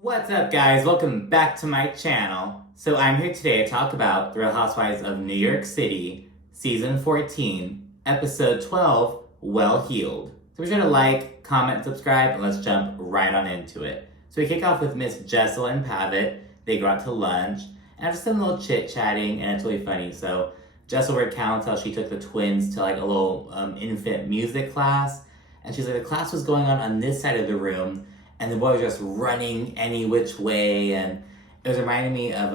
What's up, guys? Welcome back to my channel. So I'm here today to talk about The Real Housewives of New York City, Season 14, Episode 12, Well Heeled. So be sure to like, comment, subscribe, and let's jump right on into it. So we kick off with Miss Jessel and Pavitt. They go out to lunch, and after some little chit-chatting, and it's really funny. So Jessel recounts how she took the twins to like a little infant music class, and she's like, the class was going on this side of the room, and the boy was just running any which way, and it was reminding me of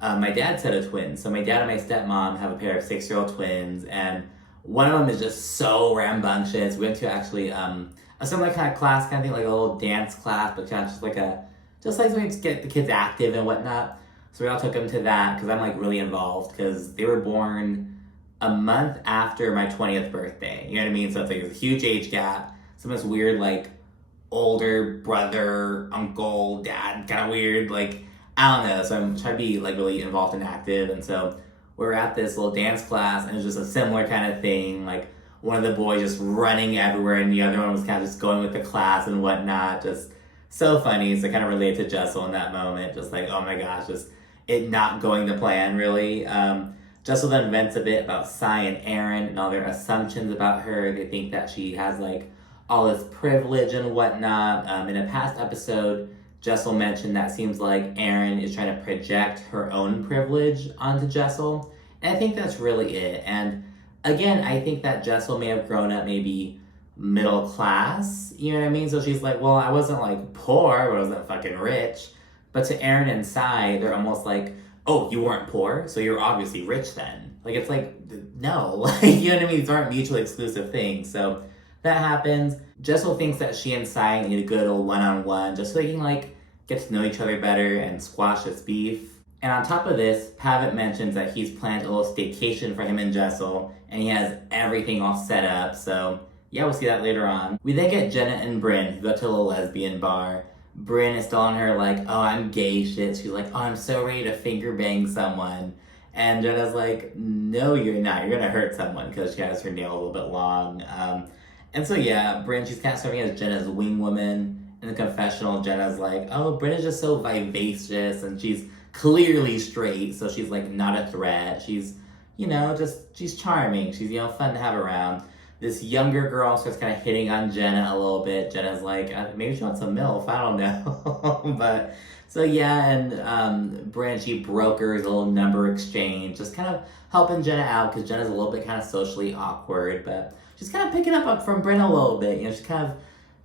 my dad's set of twins. So my dad and my stepmom have a pair of 6-year-old twins, and one of them is just so rambunctious. We went to actually a similar kind of class, kind of thing, like a little dance class, but kind of just like something to get the kids active and whatnot. So we all took them to that, because I'm like really involved, because they were born a month after my 20th birthday. You know what I mean? So it's like a huge age gap. Some of this weird, like, older brother, uncle, dad, kind of weird, like, I don't know. So I'm trying to be like really involved and active, and so we were at this little dance class, and it was just a similar kind of thing, like one of the boys just running everywhere, and the other one was kind of just going with the class and whatnot. Just so funny. So I kind of relate to Jessel in that moment, just like, oh my gosh, just it not going to plan, really. Jessel then vents a bit about Sai and Aaron and all their assumptions about her. They think that she has like all this privilege and whatnot. In a past episode, Jessel mentioned that seems like Aaron is trying to project her own privilege onto Jessel. And I think that's really it. And again, I think that Jessel may have grown up maybe middle class, you know what I mean? So she's like, well, I wasn't like poor, but I wasn't fucking rich. But to Aaron and Sai, they're almost like, oh, you weren't poor, so you're obviously rich then. Like, it's like, no, like, you know what I mean? These aren't mutually exclusive things. So that happens. Jessel thinks that she and Sai need a good old one-on-one, just so they can like get to know each other better and squash this beef. And on top of this, Pavitt mentions that he's planned a little staycation for him and Jessel, and he has everything all set up. So yeah, we'll see that later on. We then get Jenna and Brynn, who go to a little lesbian bar. Brynn is still on her like, oh, I'm gay shit. She's like, oh, I'm so ready to finger bang someone. And Jenna's like, no, you're not. You're gonna hurt someone, because she has her nail a little bit long. And so yeah, Brynn, she's kind of serving as Jenna's wing woman. In the confessional, Jenna's like, oh, Brynn is just so vivacious, and she's clearly straight, so she's like not a threat. She's, you know, she's charming. She's, you know, fun to have around. This younger girl starts kind of hitting on Jenna a little bit. Jenna's like, maybe she wants a MILF, I don't know. But, so yeah, and Brynn, she brokers a little number exchange, just kind of helping Jenna out, because Jenna's a little bit kind of socially awkward, but she's kind of picking up from Brynn a little bit. You know, she's kind of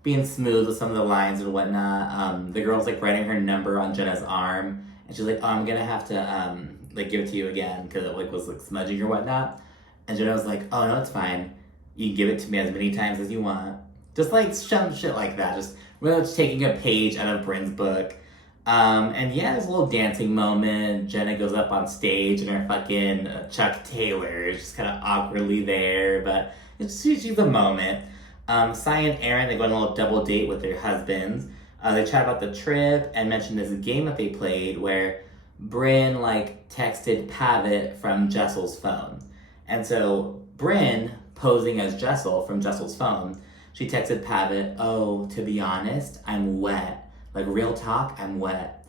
being smooth with some of the lines and whatnot. The girl's like writing her number on Jenna's arm, and she's like, oh, I'm gonna have to like give it to you again, because it like was like smudging or whatnot. And Jenna was like, oh no, it's fine. You can give it to me as many times as you want. Just like some shit like that. Just really much taking a page out of Brynn's book. And yeah, there's a little dancing moment. Jenna goes up on stage in her fucking Chuck Taylor, just kind of awkwardly there, but she's a moment. Sai and Aaron, they go on a little double date with their husbands. They chat about the trip and mention this game that they played where Brynn like texted Pavitt from Jessel's phone. And so Brynn, posing as Jessel from Jessel's phone, she texted Pavitt, oh, to be honest, I'm wet. Like, real talk, I'm wet.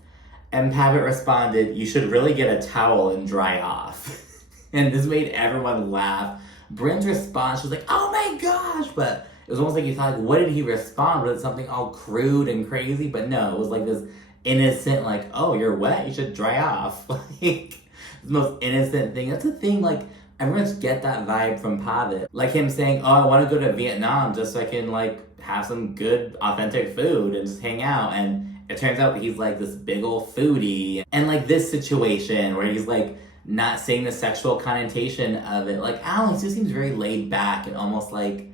And Pavitt responded, you should really get a towel and dry off. And this made everyone laugh. Brynn's response was like, oh my gosh, but it was almost like you thought, like, what did he respond? Was it something all crude and crazy? But no, it was like this innocent, like, oh, you're wet, you should dry off. Like, the most innocent thing. That's the thing, like, I very much get that vibe from Pavitt. Like him saying, oh, I want to go to Vietnam just so I can, like, have some good, authentic food and just hang out. And it turns out that he's, like, this big old foodie. And, like, this situation where he's, like, not saying the sexual connotation of it. Like, Alex just seems very laid back and almost, like,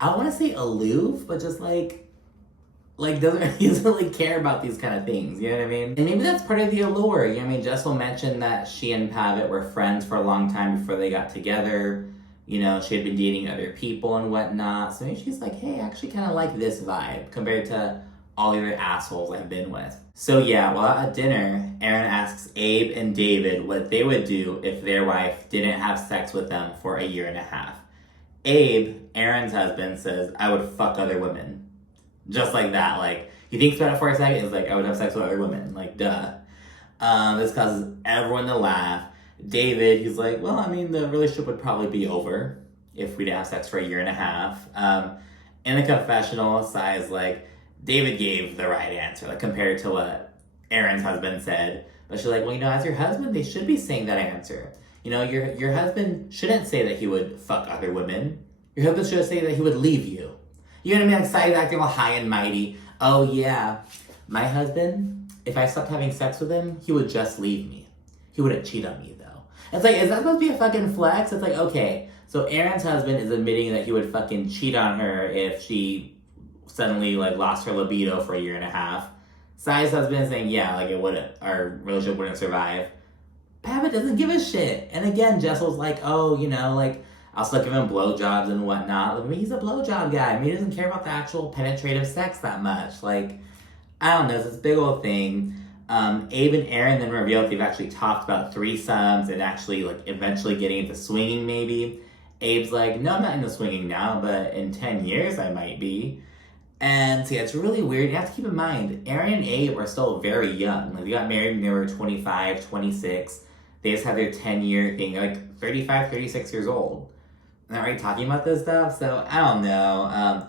I don't want to say aloof, but just, he doesn't really care about these kind of things, you know what I mean? And maybe that's part of the allure, you know what I mean? Jessel mentioned that she and Pavitt were friends for a long time before they got together. You know, she had been dating other people and whatnot. So maybe she's like, hey, I actually kind of like this vibe compared to all the other assholes I've been with. So yeah, while at dinner, Aaron asks Abe and David what they would do if their wife didn't have sex with them for a year and a half. Abe, Aaron's husband, says, I would fuck other women. Just like that, like, He thinks about it for a second and is like, I would have sex with other women. Like, duh. This causes everyone to laugh. David, he's like, well, I mean, the relationship would probably be over if we didn't have sex for a year and a half. In the confessional, Sai is like, David gave the right answer, like compared to what Aaron's husband said. But she's like, well, as your husband, they should be saying that answer. Your husband shouldn't say that he would fuck other women. Your husband should say that he would leave you. You know what I mean? Like, Sai's acting all high and mighty. Oh, yeah. My husband, if I stopped having sex with him, he would just leave me. He wouldn't cheat on me, though. It's like, is that supposed to be a fucking flex? It's like, okay, so Aaron's husband is admitting that he would fucking cheat on her if she suddenly, like, lost her libido for a year and a half. Sai's husband is saying, yeah, like, our relationship wouldn't survive. Pavitt doesn't give a shit. And again, Jessel's like, oh, like, I'll still give him blowjobs and whatnot. Like, I mean, he's a blowjob guy. I mean, he doesn't care about the actual penetrative sex that much. Like, I don't know, it's this big old thing. Abe and Aaron then revealed they've actually talked about threesomes and actually, like, eventually getting into swinging, maybe. Abe's like, no, I'm not into swinging now, but in 10 years I might be. And so, yeah, it's really weird. You have to keep in mind, Aaron and Abe are still very young. Like, they got married when they were 25, 26. They just had their 10-year thing. They're like 35, 36 years old. And they're already talking about this stuff, so I don't know.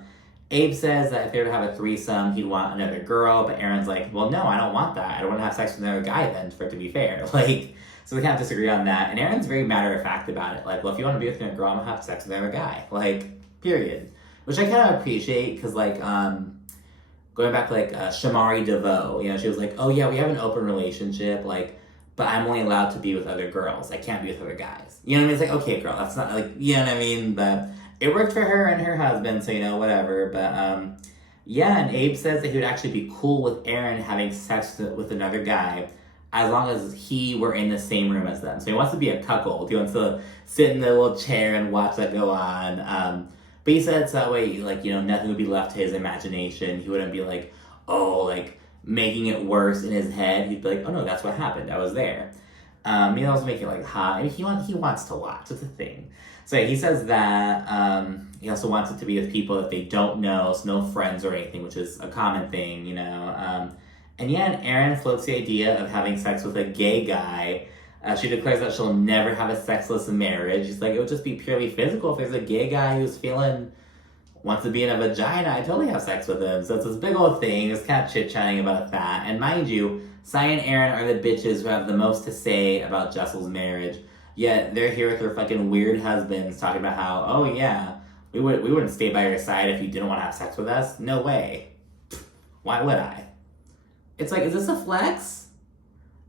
Abe says that if they were to have a threesome, he'd want another girl, but Aaron's like, well, no, I don't want that. I don't want to have sex with another guy then, for it to be fair. Like, so they kind of disagree on that. And Aaron's very matter-of-fact about it. Like, well, if you want to be with another girl, I'm going to have sex with another guy. Like, period. Which I kind of appreciate, because, like, going back to, like, Shamari DeVoe, she was like, oh, yeah, we have an open relationship, like, but I'm only allowed to be with other girls. I can't be with other guys. You know what I mean? It's like, okay, girl, that's not, like, you know what I mean? But it worked for her and her husband, so, whatever. But, yeah, and Abe says that he would actually be cool with Aaron having sex with another guy as long as he were in the same room as them. So he wants to be a cuckold. He wants to sit in the little chair and watch that go on. But he said it's that way, like, nothing would be left to his imagination. He wouldn't be like, oh, like, making it worse in his head. He'd be like, oh no, that's what happened. I was there. He also make it like hot. I mean, he wants to watch. It's a thing. So yeah, he says that. He also wants it to be with people that they don't know, so no friends or anything, which is a common thing, And yeah, and Erin floats the idea of having sex with a gay guy. She declares that she'll never have a sexless marriage. She's like, it would just be purely physical. If there's a gay guy who's wants to be in a vagina, I totally have sex with him. So it's this big old thing, just kind of chit-chatting about that. And mind you, Sai and Aaron are the bitches who have the most to say about Jessel's marriage. Yet they're here with their fucking weird husbands talking about how, oh yeah, we wouldn't stay by your side if you didn't want to have sex with us. No way. Why would I? It's like, is this a flex?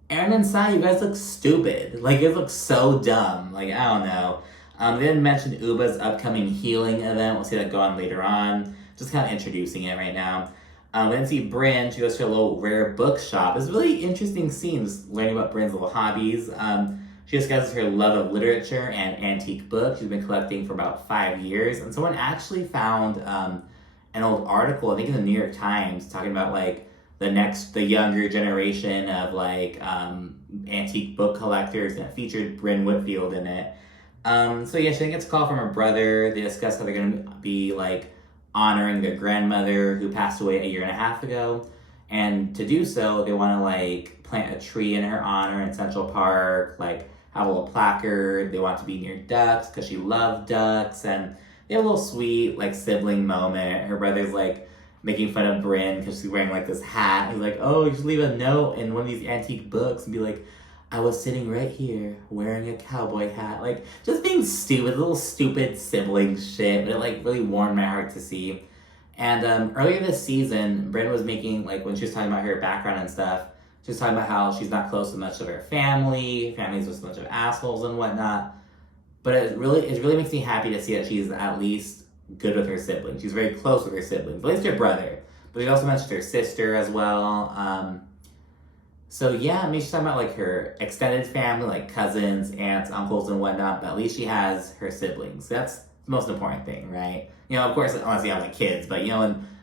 Aaron and Sai, you guys look stupid. Like, you look so dumb. Like, I don't know. They didn't mention Ubah's upcoming healing event. We'll see that go on later on. Just kind of introducing it right now. We didn't see Brynn. She goes to a little rare book shop. It's really interesting scenes learning about Brynn's little hobbies. She discusses her love of literature and antique books. She's been collecting for about 5 years. And someone actually found an old article, I think in the New York Times, talking about like the younger generation of like antique book collectors, and it featured Brynn Whitfield in it. So yeah, she gets a call from her brother. They discuss how they're going to be like honoring their grandmother who passed away 1.5 years ago. And to do so, they want to like plant a tree in her honor in Central Park, like have a little placard. They want to be near ducks because she loved ducks. And they have a little sweet like sibling moment. Her brother's like making fun of Brynn because she's wearing like this hat. He's like, oh, you should leave a note in one of these antique books and be like, I was sitting right here wearing a cowboy hat. Like, just being stupid, little stupid sibling shit. But it, like, really warmed my heart to see. And earlier this season, Brynn was making, like, when she was talking about her background and stuff, she was talking about how she's not close to much of her family. Family's just a bunch of assholes and whatnot. But it really makes me happy to see that she's at least good with her siblings. She's very close with her siblings. At least her brother. But she also mentioned her sister as well. So yeah, I mean, she's talking about like her extended family, like cousins, aunts, uncles, and whatnot, but at least she has her siblings. That's the most important thing, right? Of course, unless you have like kids, but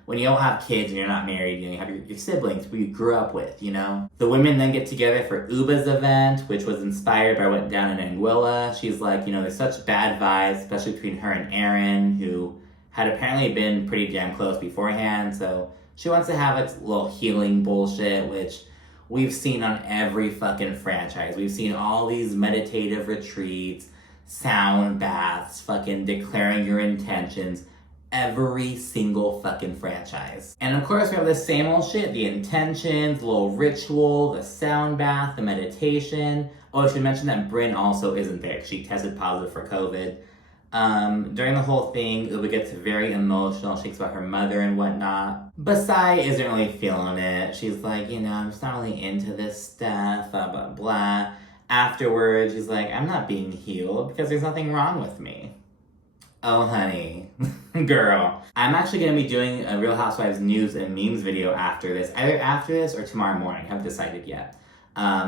when you don't have kids and you're not married, you have your siblings who you grew up with, The women then get together for Ubah's event, which was inspired by what went down in Anguilla. She's like, there's such bad vibes, especially between her and Aaron, who had apparently been pretty damn close beforehand, so She wants to have its little healing bullshit, which we've seen on every fucking franchise. We've seen all these meditative retreats, sound baths, fucking declaring your intentions, every single fucking franchise. And of course we have the same old shit, the intentions, the little ritual, the sound bath, the meditation. Oh, I should mention that Brynn also isn't there because she tested positive for COVID. During the whole thing, Ubah gets very emotional. She thinks about her mother and whatnot. But Sai isn't really feeling it. She's like, I'm just not really into this stuff, blah, blah, blah. Afterwards, she's like, I'm not being healed because there's nothing wrong with me. Oh, honey. Girl. I'm actually going to be doing a Real Housewives news and memes video after this. Either after this or tomorrow morning. I haven't decided yet.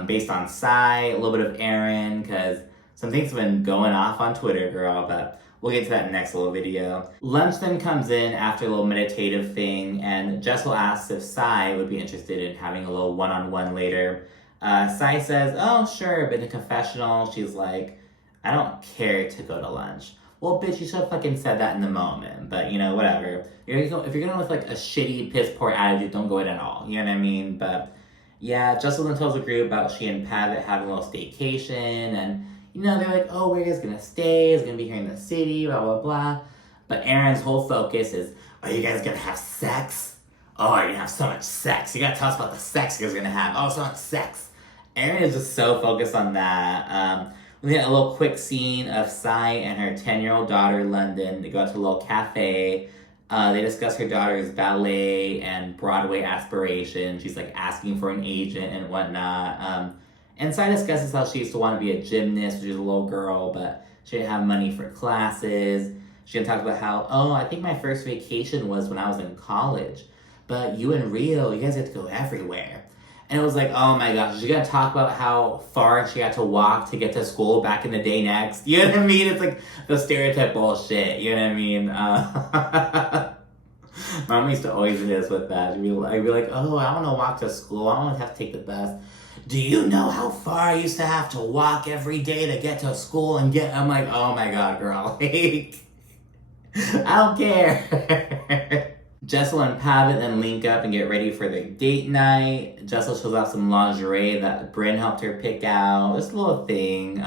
Based on Sai, a little bit of Aaron, because some things have been going off on Twitter, girl, but we'll get to that in the next little video. Lunch then comes in after a little meditative thing, and Jessel asks if Sai would be interested in having a little one-on-one later. Sai says, oh, sure, but in a confessional, she's like, I don't care to go to lunch. Well, bitch, you should have fucking said that in the moment, but, whatever. If you're going with, like, a shitty, piss-poor attitude, don't go in at all, you know what I mean? But, yeah, Jessel then tells the group about she and Pavitt having a little staycation, and they're like, oh, where are you guys gonna stay? Is gonna be here in the city, blah, blah, blah. But Aaron's whole focus is, are you guys gonna have sex? Oh, you're gonna have so much sex. You gotta tell us about the sex you guys are gonna have. Oh, so much sex. Aaron is just so focused on that. We get a little quick scene of Sai and her 10-year-old daughter, London. They go out to a little cafe. They discuss her daughter's ballet and Broadway aspirations. She's like asking for an agent and whatnot. And Sai discusses how she used to want to be a gymnast when she was a little girl, but she didn't have money for classes. She talked about how, I think my first vacation was when I was in college. But you and Rio, you guys get to go everywhere. And it was like, oh my gosh, she's gonna talk about how far she had to walk to get to school back in the day next. You know what I mean? It's like the stereotype bullshit. You know what I mean? My mom used to always do this with that. I'd be like, oh, I want to walk to school. I don't have to take the bus. Do you know how far I used to have to walk every day to get to school and get... I'm like, oh my god, girl. Like, I don't care. Jessel and Pavitt then link up and get ready for their date night. Jessel shows off some lingerie that Brynn helped her pick out. This little thing.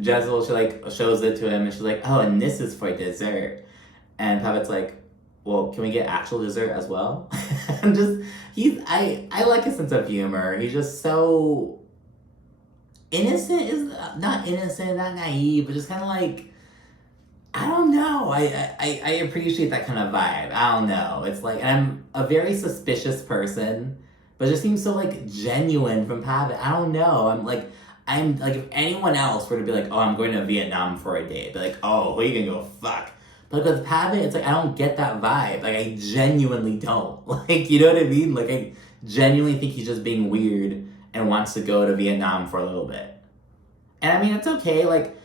Jessel, she shows it to him and she's like, oh, and this is for dessert. And Pavitt's like, well, can we get actual dessert as well? And I like his sense of humor. He's just so innocent, is not innocent, not naive, but just kind of like, I don't know. I appreciate that kind of vibe. I don't know. It's like, and I'm a very suspicious person, but it just seems so like genuine from Pavitt. I don't know. I'm like, if anyone else were to be like, oh, I'm going to Vietnam for a day, be like, oh, who are you gonna go fuck? But with Pavitt, it's like, I don't get that vibe. Like, I genuinely don't. Like, you know what I mean? Like, I genuinely think he's just being weird and wants to go to Vietnam for a little bit. And I mean, it's okay. Like,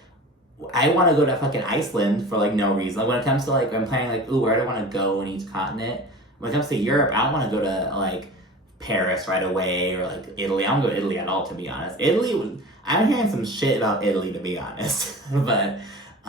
I want to go to fucking Iceland for, like, no reason. Like, when it comes to, like, I'm planning, like, ooh, where do I want to go in each continent? When it comes to Europe, I don't want to go to, like, Paris right away or, like, Italy. I don't go to Italy at all, to be honest. I'm hearing some shit about Italy, to be honest. But...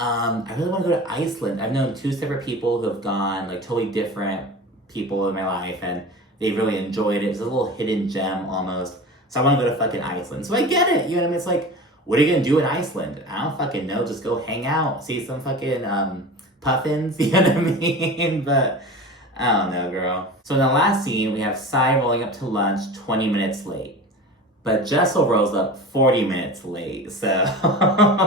I really want to go to Iceland. I've known 2 separate people who have gone, like totally different people in my life, and they really enjoyed it. It's a little hidden gem almost. So I want to go to fucking Iceland. So I get it, you know what I mean? It's like, what are you gonna do in Iceland? I don't fucking know. Just go hang out, see some fucking puffins, you know what I mean? But I don't know, girl. So in the last scene, we have Sai rolling up to lunch 20 minutes late. But Jessel rolls up 40 minutes late, so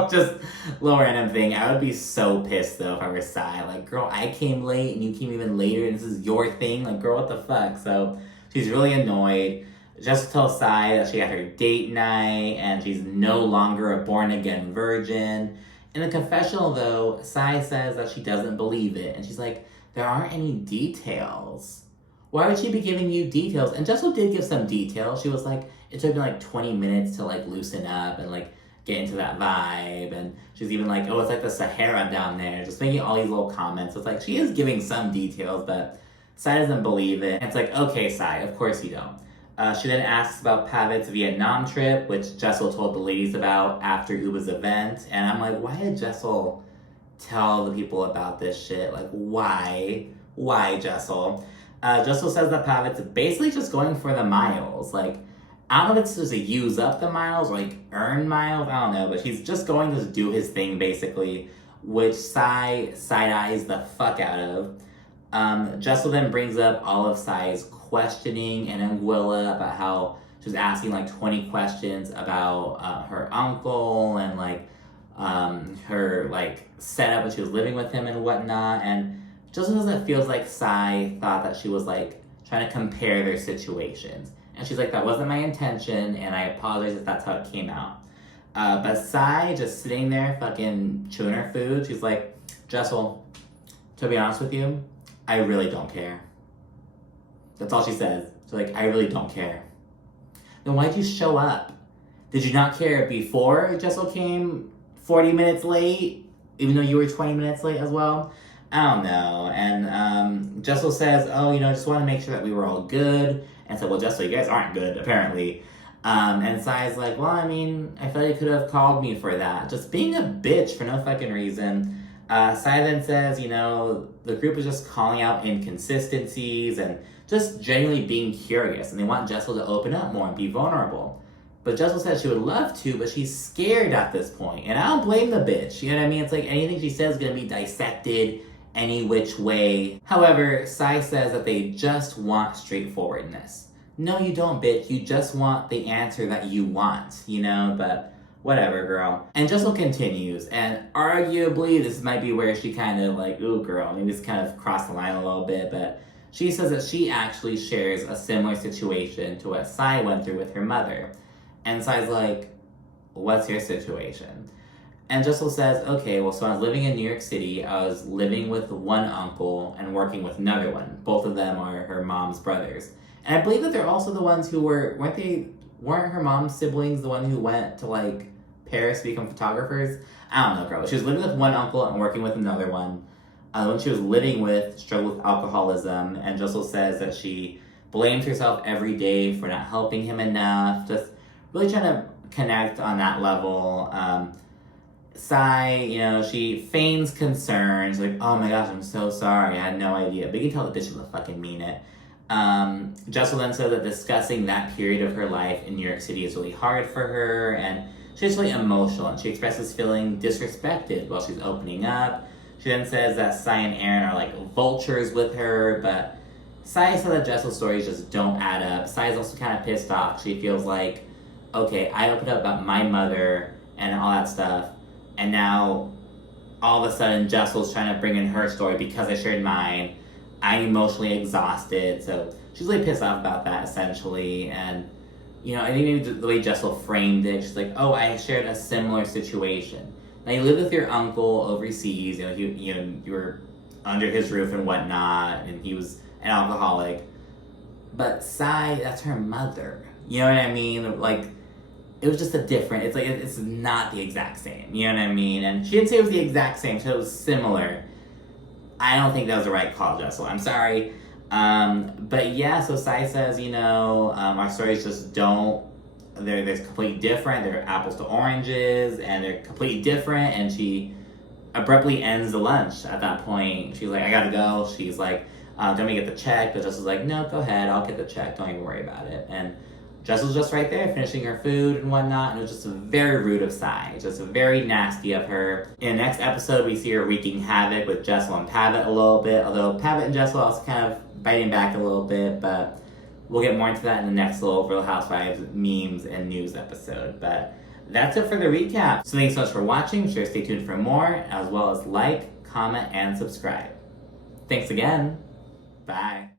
just a little random thing. I would be so pissed, though, if I were Sai. Like, girl, I came late, and you came even later, and this is your thing? Like, girl, what the fuck? So she's really annoyed. Jessel tells Sai that she had her date night, and she's no longer a born-again virgin. In the confessional, though, Sai says that she doesn't believe it, and she's like, there aren't any details. Why would she be giving you details? And Jessel did give some details. She was like, it took me like 20 minutes to like loosen up and like get into that vibe. And she's even like, oh, it's like the Sahara down there. Just making all these little comments. It's like, she is giving some details, but Sai doesn't believe it. And it's like, okay, Sai, of course you don't. She then asks about Pavitt's Vietnam trip, which Jessel told the ladies about after Ubah's event. And I'm like, why did Jessel tell the people about this shit? Like, why? Why, Jessel? Jessel says that Pavitt's basically just going for the miles. Like, I don't know if it's just to use up the miles or like earn miles. I don't know, but he's just going to do his thing basically, which Sai side-eyes the fuck out of. Jessel then brings up all of Sai's questioning and Anguilla about how she was asking like 20 questions about her uncle and like her like setup when she was living with him and whatnot. And Jessel says it feels like Sai thought that she was like trying to compare their situations. And she's like, that wasn't my intention, and I apologize if that's how it came out. But Sai just sitting there fucking chewing her food. She's like, Jessel, to be honest with you, I really don't care. That's all she says. She's like, I really don't care. Then why'd you show up? Did you not care before Jessel came 40 minutes late, even though you were 20 minutes late as well? I don't know. And Jessel says, oh, just want to make sure that we were all good. And said, well, Jessel, you guys aren't good, apparently. And Sai's like, well, I mean, I feel like you could have called me for that. Just being a bitch for no fucking reason. Sai then says, the group is just calling out inconsistencies and just genuinely being curious. And they want Jessel to open up more and be vulnerable. But Jessel says she would love to, but she's scared at this point. And I don't blame the bitch. You know what I mean? It's like anything she says is going to be dissected any which way. However, Sai says that they just want straightforwardness. No, you don't, bitch. You just want the answer that you want, but whatever, girl. And Jessel continues, and arguably this might be where she kind of like, ooh, girl, maybe it's kind of crossed the line a little bit, but she says that she actually shares a similar situation to what Sai went through with her mother. And Sai's like, what's your situation? And Jessel says, okay, well, so I was living in New York City. I was living with one uncle and working with another one. Both of them are her mom's brothers. And I believe that they're also the ones who weren't her mom's siblings the one who went to, like, Paris to become photographers? I don't know, girl. She was living with one uncle and working with another one. The one she was living with struggled with alcoholism. And Jessel says that she blames herself every day for not helping him enough. Just really trying to connect on that level. Sai, she feigns concern. She's like, oh my gosh, I'm so sorry. I had no idea. But you can tell the bitch doesn't fucking mean it. Jessel then said that discussing that period of her life in New York City is really hard for her. And she's really emotional. And she expresses feeling disrespected while she's opening up. She then says that Sai and Aaron are like vultures with her. But Sai said that Jessel's stories just don't add up. Sai's also kind of pissed off. She feels like, okay, I opened up about my mother and all that stuff. And now, all of a sudden, Jessel's trying to bring in her story because I shared mine. I'm emotionally exhausted. So she's really pissed off about that, essentially. And, I think maybe the way Jessel framed it, she's like, oh, I shared a similar situation. Now, you lived with your uncle overseas. You were under his roof and whatnot. And he was an alcoholic. But Sai, that's her mother. You know what I mean? Like, it was just it's not the exact same, you know what I mean? And she didn't say it was the exact same, so it was similar. I don't think that was the right call, Jessel. I'm sorry. But yeah, so Sai says, our stories just they're completely different. They're apples to oranges, and they're completely different. And she abruptly ends the lunch at that point. She's like, I gotta go. She's like, don't we get the check? But Jessel's like, no, go ahead. I'll get the check. Don't even worry about it. And Jessel's just right there finishing her food and whatnot, and it was just very rude of Sai. Just very nasty of her. In the next episode, we see her wreaking havoc with Jessel and Pavitt a little bit, although Pavitt and Jessel also kind of biting back a little bit, but we'll get more into that in the next little Real Housewives memes and news episode. But that's it for the recap. So thanks so much for watching. Be sure to stay tuned for more, as well as like, comment, and subscribe. Thanks again. Bye.